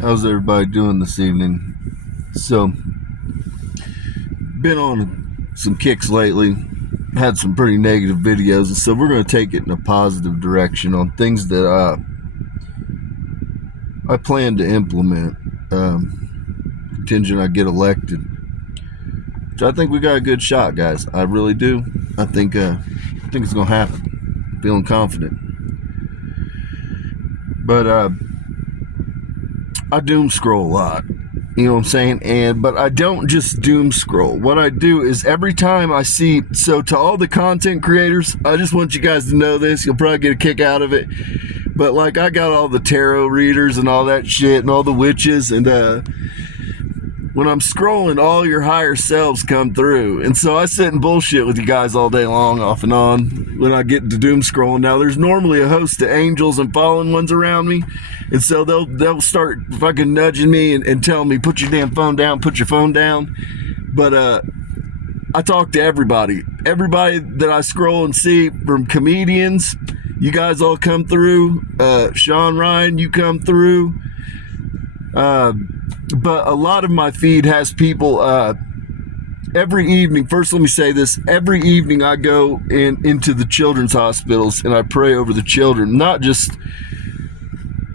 How's everybody doing this evening? So, been on some kicks lately, had some pretty negative videos, and so we're going to take it in a positive direction on things that I plan to implement, contingent I get elected. Which I think we got a good shot, guys. I really do. I think it's going to happen. Feeling confident. But I doom scroll a lot. You know what I'm saying? But I don't just doom scroll. What I do is every time I see, so to all the content creators, I just want you guys to know this. You'll probably get a kick out of it. But like, I got all the tarot readers and all that shit and all the witches, and when I'm scrolling, all your higher selves come through. And so I sit and bullshit with you guys all day long, off and on, when I get to doom scrolling. Now, there's normally a host of angels and fallen ones around me. And so they'll start fucking nudging me and telling me, put your damn phone down, put your phone down. But I talk to everybody. Everybody that I scroll and see, from comedians, you guys all come through. Sean Ryan, you come through. But a lot of my feed has people every evening. First, let me say this. Every evening I go into the children's hospitals and I pray over the children. Not just,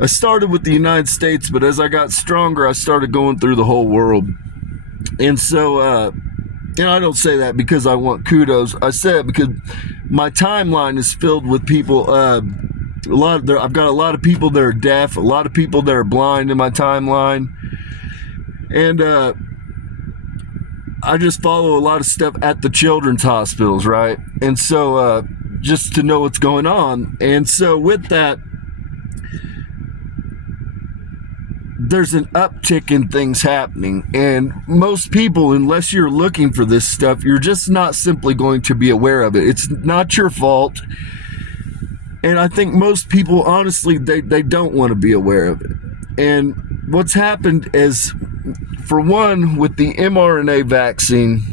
I started with the United States, but as I got stronger, I started going through the whole world. And so, I don't say that because I want kudos. I say it because my timeline is filled with people. I've got a lot of people that are deaf, a lot of people that are blind in my timeline. And I just follow a lot of stuff at the children's hospitals, right? And so just to know what's going on. And so with that, there's an uptick in things happening. And most people, unless you're looking for this stuff, you're just not simply going to be aware of it. It's not your fault. And I think most people, honestly, they don't want to be aware of it. And what's happened is, for one, with the mRNA vaccine,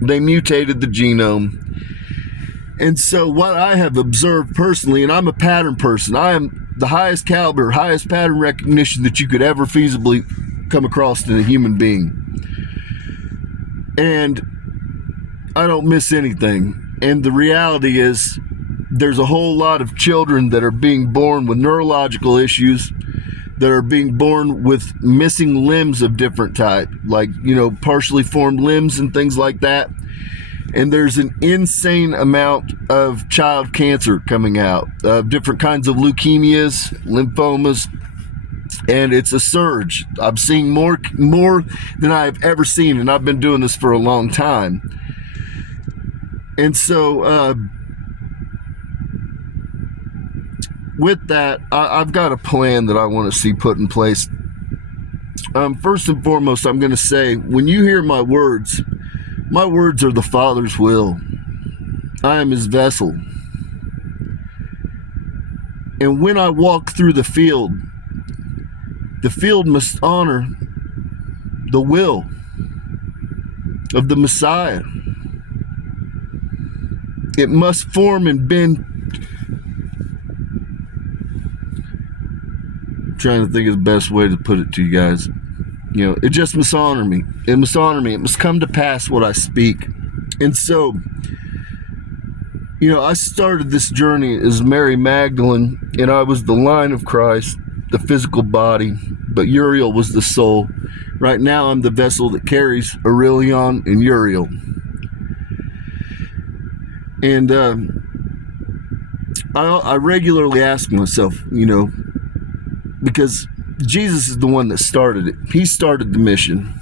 they mutated the genome. And so what I have observed personally, and I'm a pattern person, I am the highest caliber, highest pattern recognition that you could ever feasibly come across in a human being. And I don't miss anything. And the reality is, there's a whole lot of children that are being born with neurological issues, that are being born with missing limbs of different type, like, partially formed limbs and things like that. And there's an insane amount of child cancer coming out, of different kinds of leukemias, lymphomas, and it's a surge. I'm seeing more than I've ever seen, and I've been doing this for a long time. And so, with that, I've got a plan that I want to see put in place. First and foremost, I'm going to say, when you hear my words are the Father's will. I am his vessel. And when I walk through the field must honor the will of the Messiah. It must form and bend. I'm trying to think of the best way to put it to you guys. It just must honor me. It must honor me. It must come to pass what I speak. And so, I started this journey as Mary Magdalene, and I was the line of Christ, the physical body, but Uriel was the soul. Right now, I'm the vessel that carries Aurelion and Uriel. And I regularly ask myself, because Jesus is the one that started it. He started the mission.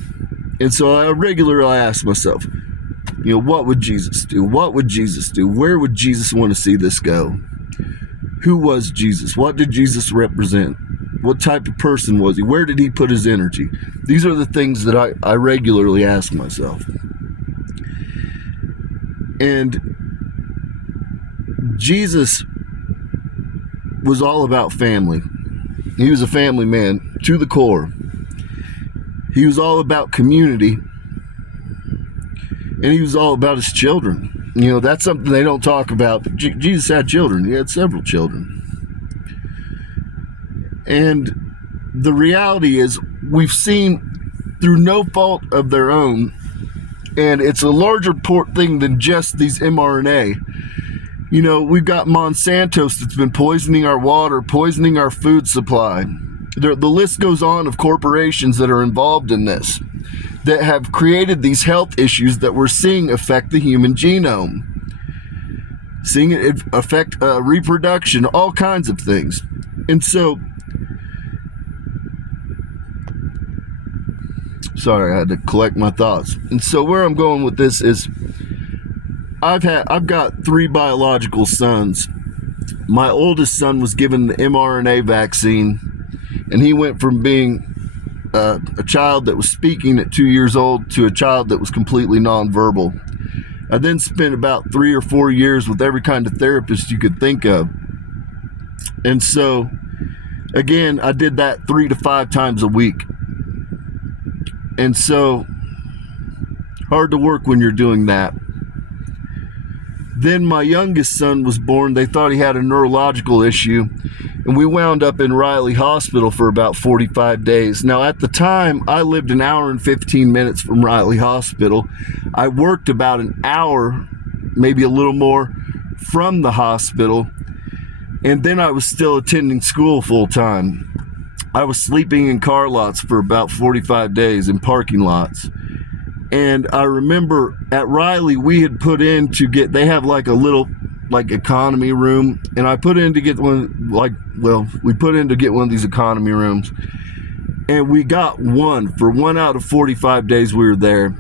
And so I regularly ask myself, what would Jesus do? What would Jesus do? Where would Jesus want to see this go? Who was Jesus? What did Jesus represent? What type of person was he? Where did he put his energy? These are the things that I regularly ask myself. And Jesus was all about family. He was a family man to the core. He was all about community. And he was all about his children. That's something they don't talk about. But Jesus had children. He had several children. And the reality is we've seen through no fault of their own, and it's a larger thing than just these mRNA. You know, we've got Monsanto's that's been poisoning our water, poisoning our food supply. The list goes on of corporations that are involved in this, that have created these health issues that we're seeing affect the human genome, seeing it affect reproduction, all kinds of things. And so, sorry, I had to collect my thoughts. And so where I'm going with this is, I've got 3 biological sons. My oldest son was given the mRNA vaccine, and he went from being a child that was speaking at 2 years old to a child that was completely nonverbal. I then spent about 3 or 4 years with every kind of therapist you could think of. And so, again, I did that 3 to 5 times a week. And so, hard to work when you're doing that. Then my youngest son was born. They thought he had a neurological issue, and we wound up in Riley Hospital for about 45 days. Now, at the time, I lived an hour and 15 minutes from Riley Hospital. I worked about an hour, maybe a little more, from the hospital, and then I was still attending school full time. I was sleeping in car lots for about 45 days, in parking lots. And I remember at Riley, we had put in to get, they have like a little economy room, and I put in to get we put in to get one of these economy rooms, and we got one for 1 out of 45 days we were there.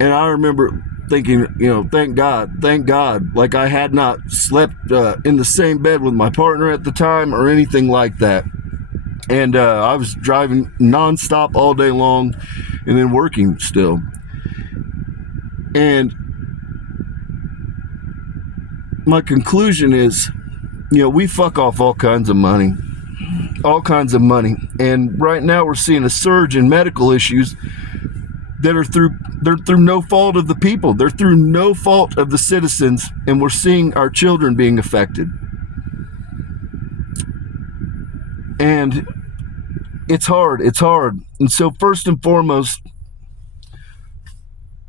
And I remember thinking, you know, thank God, like I had not slept in the same bed with my partner at the time or anything like that. And I was driving nonstop all day long, and then working still. And my conclusion is, you know, we fuck off all kinds of money. And right now we're seeing a surge in medical issues that are through no fault of the people. They're through no fault of the citizens, and we're seeing our children being affected. And it's hard. And so first and foremost,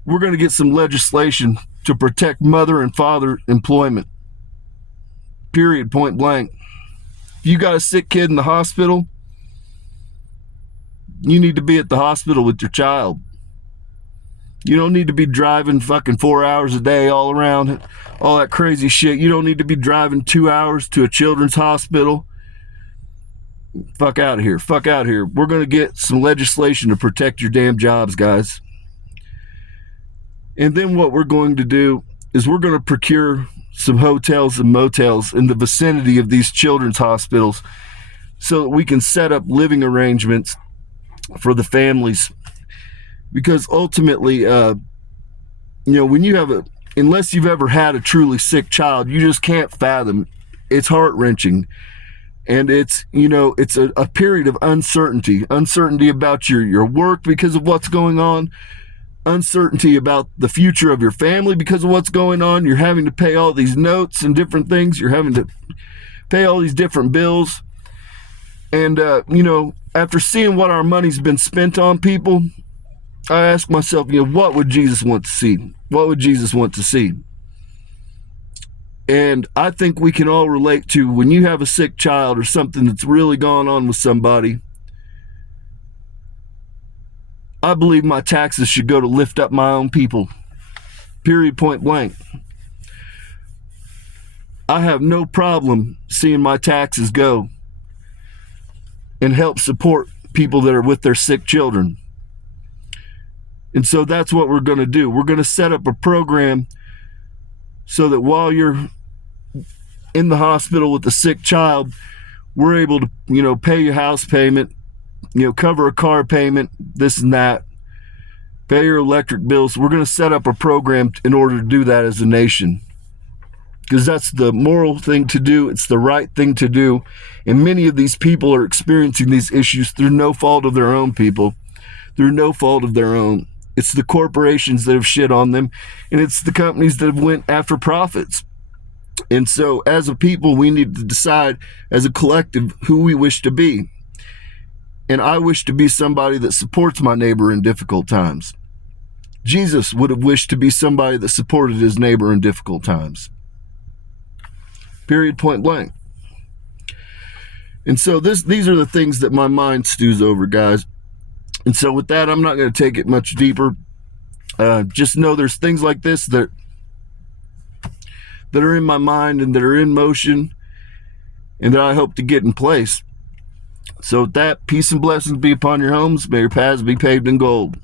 we're going to get some legislation to protect mother and father employment. Period, point blank. If you got a sick kid in the hospital, you need to be at the hospital with your child. You don't need to be driving fucking 4 hours a day all around, all that crazy shit. You don't need to be driving 2 hours to a children's hospital. Fuck out of here. We're going to get some legislation to protect your damn jobs, guys. And then what we're going to do is we're going to procure some hotels and motels in the vicinity of these children's hospitals so that we can set up living arrangements for the families. Because ultimately, you know, when you have unless you've ever had a truly sick child, you just can't fathom. It's heart-wrenching. And it's, you know, it's a period of uncertainty about your work because of what's going on, uncertainty about the future of your family because of what's going on. You're having to pay all these notes and different things. You're having to pay all these different bills. And, you know, after seeing what our money's been spent on people, I ask myself, you know, what would Jesus want to see? What would Jesus want to see? And I think we can all relate to when you have a sick child or something that's really gone on with somebody. I believe my taxes should go to lift up my own people. Period, point blank. I have no problem seeing my taxes go and help support people that are with their sick children. And so that's what we're going to do. We're going to set up a program so that while you're in the hospital with a sick child, we're able to, you know, pay your house payment, you know, cover a car payment, this and that, pay your electric bills. We're going to set up a program in order to do that as a nation, because that's the moral thing to do. It's the right thing to do. And many of these people are experiencing these issues through no fault of their own, people, through no fault of their own. It's the corporations that have shit on them, and it's the companies that have went after profits. And so as a people, we need to decide as a collective who we wish to be. and I wish to be somebody that supports my neighbor in difficult times. Jesus would have wished to be somebody that supported his neighbor in difficult times. Period, point blank. And so these are the things that my mind stews over, guys. And so with that, I'm not going to take it much deeper. Just know there's things like this that are in my mind and that are in motion and that I hope to get in place. So with that, peace and blessings be upon your homes. May your paths be paved in gold.